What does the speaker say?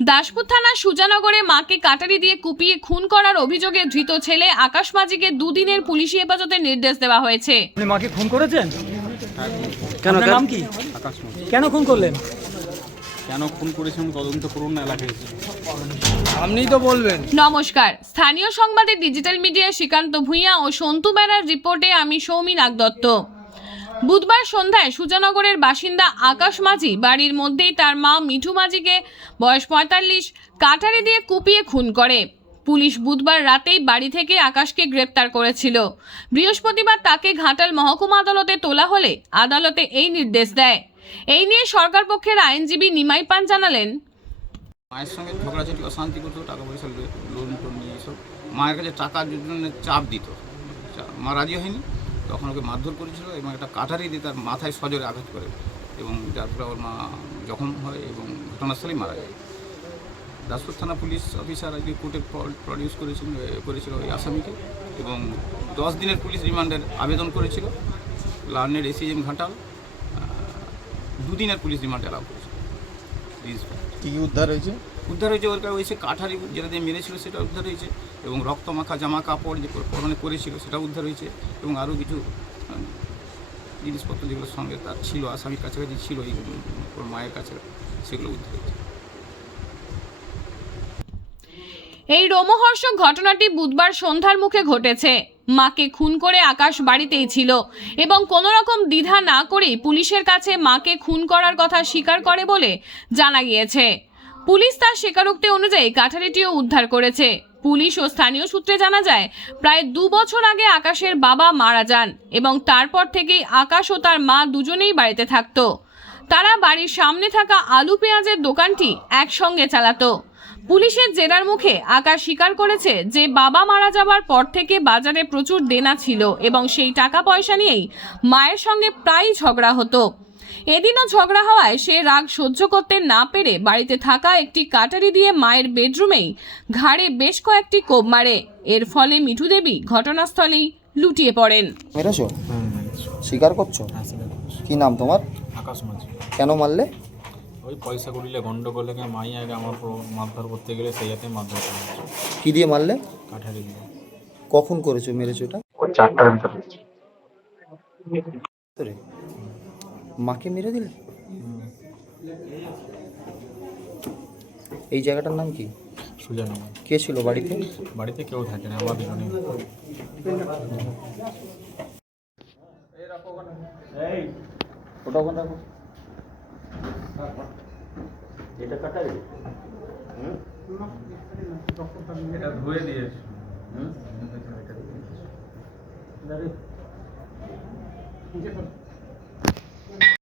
দাসপুর থানার সুজানগরে মাকে কাটারি দিয়ে কুপিয়ে খুন করার অভিযোগে ধৃত ছেলে আকাশ মাঝিকে দুদিনের পুলিশি হেফাজতের নির্দেশ দেওয়া হয়েছে। আপনি মাকে খুন করেছেন? কেন আপনার নাম কি? আকাশ মাঝি। কেন খুন করলেন? কেন খুন করেছেন তদন্ত করুন না এলাকায় আপনিই তো বলবেন। নমস্কার। স্থানীয় সংবাদে ডিজিটাল মিডিয়ায় শ্রীকান্ত ভূঁইয়া ও সন্তু বেড়ার রিপোর্টে আমি সৌমি নাগদত্ত বুধবার সন্ধ্যায় সুজানগরের বাসিন্দা আকাশ মাঝি বাড়ির মধ্যেই তার মা মিঠু মাঝিকে বয়স পঁয়তাল্লিশ কাটারি দিয়ে কুপিয়ে খুন করে। পুলিশ বুধবার রাতেই বাড়ি থেকে আকাশকে গ্রেপ্তার করেছিল। বৃহস্পতিবার তাকে ঘাটাল মহকুমা আদালতে তোলা হলে আদালতে এই নির্দেশ দেয়। এই নিয়ে সরকার পক্ষের আইনজীবী নিমাই পান জানালেন, মায়ের সঙ্গে ঝগড়াঝাটি অশান্তি করতো, টাকা পয়সা লোন টোন নিয়ে এসব মায়ের কাছে টাকার জন্য চাপ দিত। মা রাজি হয়নি? তখন ওকে মারধর করেছিল এবং একটা কাঠারি দিয়ে তার মাথায় সজোরে আঘাত করে এবং যার ফলে ওর মা জখম হয় এবং ঘটনাস্থলেই মারা যায় দাসপুর থানা পুলিশ অফিসার আজকে কোর্টে প্রডিউস করেছিল করেছিল ওই আসামিকে এবং দশ দিনের পুলিশ রিমান্ডের আবেদন করেছিল লার্নের এসিএম ঘাটাল দুদিনের পুলিশ রিমান্ড অ্যালাউ করেছিল. কি কি উদ্ধার হয়েছে? উদ্ধার হয়েছে ওর কাছে হয়েছে কাঠারি যেটা দিয়ে মেরেছিল সেটা উদ্ধার হয়েছে এবং রক্ত মাখা জামা কাপড় যে পরনে করেছিল সেটা উদ্ধার হয়েছে এবং আরও কিছু জিনিসপত্র যেগুলোর সঙ্গে তার ছিল আসামির কাছাকাছি ছিল এই ওর মায়ের কাছে সেগুলো উদ্ধার হয়েছে। এই রোমহর্ষক ঘটনাটি বুধবার সন্ধ্যার মুখে ঘটেছে। মাকে খুন করে আকাশ বাড়িতেই ছিল এবং কোনো রকম দ্বিধা না করেই পুলিশের কাছে মাকে খুন করার কথা স্বীকার করে বলে জানা গিয়েছে। পুলিশ তার স্বীকারোক্তি অনুযায়ী কাঠারিটিও উদ্ধার করেছে। পুলিশ ও স্থানীয় সূত্রে জানা যায়, প্রায় দু বছর আগে আকাশের বাবা মারা যান এবং তারপর থেকেই আকাশ ও তার মা দুজনেই বাড়িতে থাকতো। তারা বাড়ির সামনে থাকা আলু পেঁয়াজের দোকানটি একসঙ্গে চালাতো। পুলিশের জেরার মুখে আকাশ স্বীকার করেছে যে বাবা মারা যাবার পর থেকে বাজারে প্রচুর দেনা ছিল এবং সেই টাকা পয়সা নিয়েই মায়ের সঙ্গে প্রায়ই ঝগড়া হতো। এদিনও ঝগড়া হওয়ায় সে রাগ সহ্য করতে না পেরে বাড়িতে থাকা একটি কাটারি দিয়ে মায়ের বেডরুমেই ঘাড়ে বেশ কয়েকটি কোপ মারে। এর ফলে মিঠু দেবী ঘটনাস্থলেই লুটিয়ে পড়েন। মেরেছো? স্বীকার করছ। কি নাম তোমার? আকাশ মাঝি। কেন মারলে? ওই পয়সা করিলে গন্ডগোলে মাই আগে আমার মারধর করতে গেলে সেই হাতে মারধর করা কি দিয়ে মারলে? কাঠারি দিয়ে। কখন করেছ মেরেছো এটা? ওই চারটার ভিতরে। তোরে মাকে মেরে দিলে? এই জায়গাটার নাম কি? সুজা নামে কে ছিল বাড়িতে? বাড়িতে কেউ থাকে না আমার দুজনে। ওটা ওখানে রাখো এটা ধুয়ে দিয়েছে। হুম?